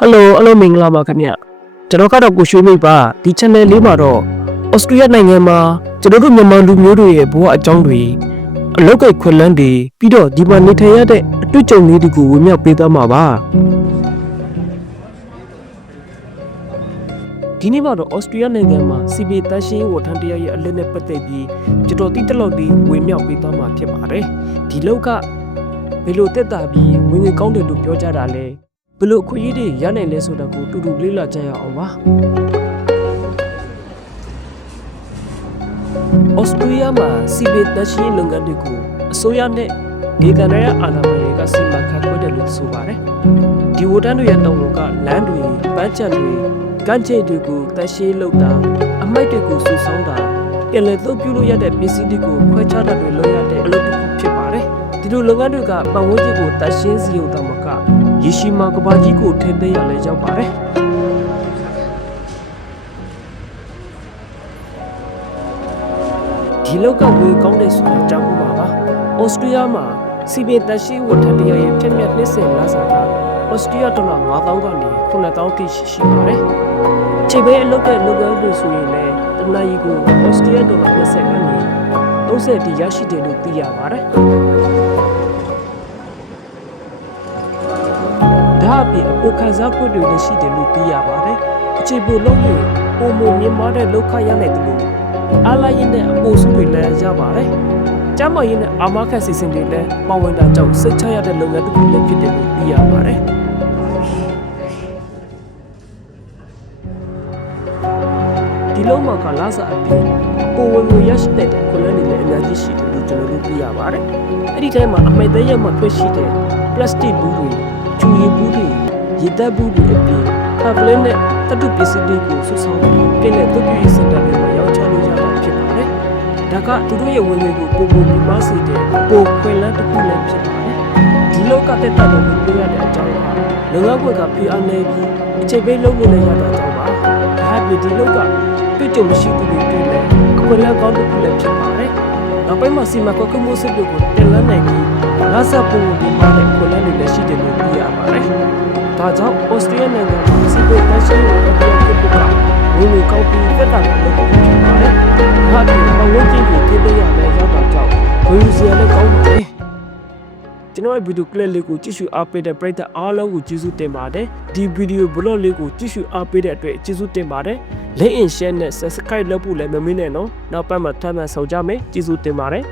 ဟယ်လိုအားလုံးမင်္ဂလာပါခင်ဗျကျွန်တော်ကတော့ကိုရွှေမိတ်ပါဒီ channel လေးမှာတော့ဩစတြေးလျနိုင်ငံမှာကျွန်တော်တို့မြန်မာလူမျိုးတွေရဲ့ဘဝအကြောင်းတွေအလောက်ကိုက်ခွက်လန်းတွေပြီးတော့ဒီမှာနေထိုင်ရတဲ့အတွေ့အကြုံလေးတွေကိုဝေမျှပေးသွားမှာပါဒီနေ့မှာတော့ဩစတြေးလျနိုင်ငံမှာစီပီတန်ရှင်းဝတ်ထန်တရားရဲ့အလင်းနဲ့ပတ်သက်ပြီးကျွန်တော်တိတလောက်ဒီဝေမျှပေးသွားမှာဖြစ်ပါတယ်ဒီလောက်ကဘယ်လိုတက်တာပြီးဝင်ငွေကောင်းတယ်လို့ပြောကြတာလဲ ဘလို့အခွင့်အရေးတွေရနိုင်လဲဆိုတာကိုတူတူလေးလာကြရအောင်ပါဩစတြေးလျမှာစီဗီတရှိလုပ်ငန်းတွေကိုအစိုးရနဲ့ဒေသနယ်အာဏာပိုင်တွေကစီမံခန့်ခွဲတယ်လို့ဆိုပါတယ်ဒီဝတန်းတွေရဲ့တောင်းဝန်ကလမ်းတွေပန်းချံတွေကမ်းခြေတွေကိုတရှိလုပ်တာအမိုက်တွေကိုစုဆောင်းတာပြန်လည်သုံးပြုလို့ရတဲ့ပစ္စည်းတွေကိုခွဲခြားတာတွေလုပ်ရတဲ့အလုပ်တစ်ခုဖြစ်ပါတယ်ဒီလိုလုပ်ငန်းတွေကပတ်ဝန်းကျင်ကိုတရှင်းစီရုံတမက ရေရှိမာကဘာကြီးကိုထည့်သိမ်းရလဲရောက်ပါတယ်ဒီလောက်ကဝေကောင်းတဲ့ဆိုတာကြောက်မှာပါဩစတြေးလျမှာစီပင်တရှိဝတ်ထက်တရရဲ့ဖြစ်မြက်နှစ်စင်လာစားကဩစတြေးလျဒေါ်လာ9000ကနေ9000တိရှိရှိပါတယ်ချိန်ပဲအလုပ်တဲ့လုပ်ငန်းတွေဆိုရင်လည်းတနအီကိုဩစတြေးလျဒေါ်လာ20ကနေ30တိရရှိတယ်လို့သိရပါတယ် ဒါအပြင်အခံစား권တွေလည်းရှိတယ်လို့သိရပါတယ်။အခြေပိုလုံးရင်ပုံမမြင်မာတဲ့လောက်ခရနိုင်တယ်လို့အားလာရင်တဲ့အပိုစုတွေလည်းရပါတယ်။ကျမ်းမာရင်တဲ့အာမခံစီစဉ်တွေလည်းပါဝင်တာကြောင့်စိတ်ချရတဲ့လုပ်ငန်းတစ်ခုလည်းဖြစ်တယ်လို့သိရပါတယ်။ဒီလုံးမှာကလာစားအပြင်ပုံဝင်ကိုရရှိတဲ့ခွင့်လန်းတွေလည်းအများကြီးရှိတယ်လို့ကျွန်တော်တို့သိရပါတယ်။အဲ့ဒီထဲမှာအမိတ်သေးရမှာတွေ့ရှိတဲ့ plastic ဘူးတွေ ကျူရီဘူးတွေရေတပ်ဘူးတွေအပြင်ဖပ်ပလင်းနဲ့တတုပစ္စည်းတွေကိုစုဆောင်းပြီးပြည်နယ်သူ့ပြည်စင်တာတွေမှာရောက်ချလို့ရတာဖြစ်ပါတယ်။ဒါကသူတို့ရဲ့ဝင်ငွေကိုပုံပုံပြပါစေတဲ့ပိုခွင့်လန်းတစ်ခုလည်းဖြစ်ပါတယ်။ဒီလောကတက်တာလို့ပြောရတဲ့အကြောင်းကလုံလောက်ွက်ကပြအားနေပြီးအချိန်ပေးလုံးလို့လည်းရတာကြောင့်ပါ။ဒါအပြင်ဒီလောကတွေ့ကြုံမရှိသူတွေတွေ့လဲအခွင့်အလမ်းကောင်းတစ်ခုလည်းဖြစ်ပါတယ်။နောက်ပိုင်းမှာစီမံကွက်ကွမှုစစ်တွေကိုတင်လန်းနိုင်ပြီးငါဆက်ပုံဒီမှာတဲ့ခွင့်လန်းတွေလည်းရှိတယ်လို့သိရပါတယ်။ ဒါကြောင့်ဩစတြေးလျနိုင်ငံမှာစီပယ်တရှိကိုအပြောင်းဖြစ်ဖို့ကဝင်ငွေကောက်ပြီးတက်တာလို့လုပ်ဖို့ဖြစ်ပါတယ်။ဒါ့အပြင်ပဝန်းကျင်ကိုတည်တည်ရမယ်ရောက်တာကြောင့်ဝယ်ယူစရာလည်းကောင်းပါတယ်။ကျွန်တော်ရဲ့ဗီဒီယိုကလစ်လေးကိုကြည့်ရှုအားပေးတဲ့ပရိသတ်အားလုံးကိုကျေးဇူးတင်ပါတယ်ဒီဗီဒီယိုဘလော့လေးကိုကြည့်ရှုအားပေးတဲ့အတွက်ကျေးဇူးတင်ပါတယ် like and share နဲ့ subscribe လုပ်ဖို့လည်းမမေ့နဲ့နော်နောက်ပတ်မှာထပ်မံဆောင်ကြမယ်ကျေးဇူးတင်ပါတယ်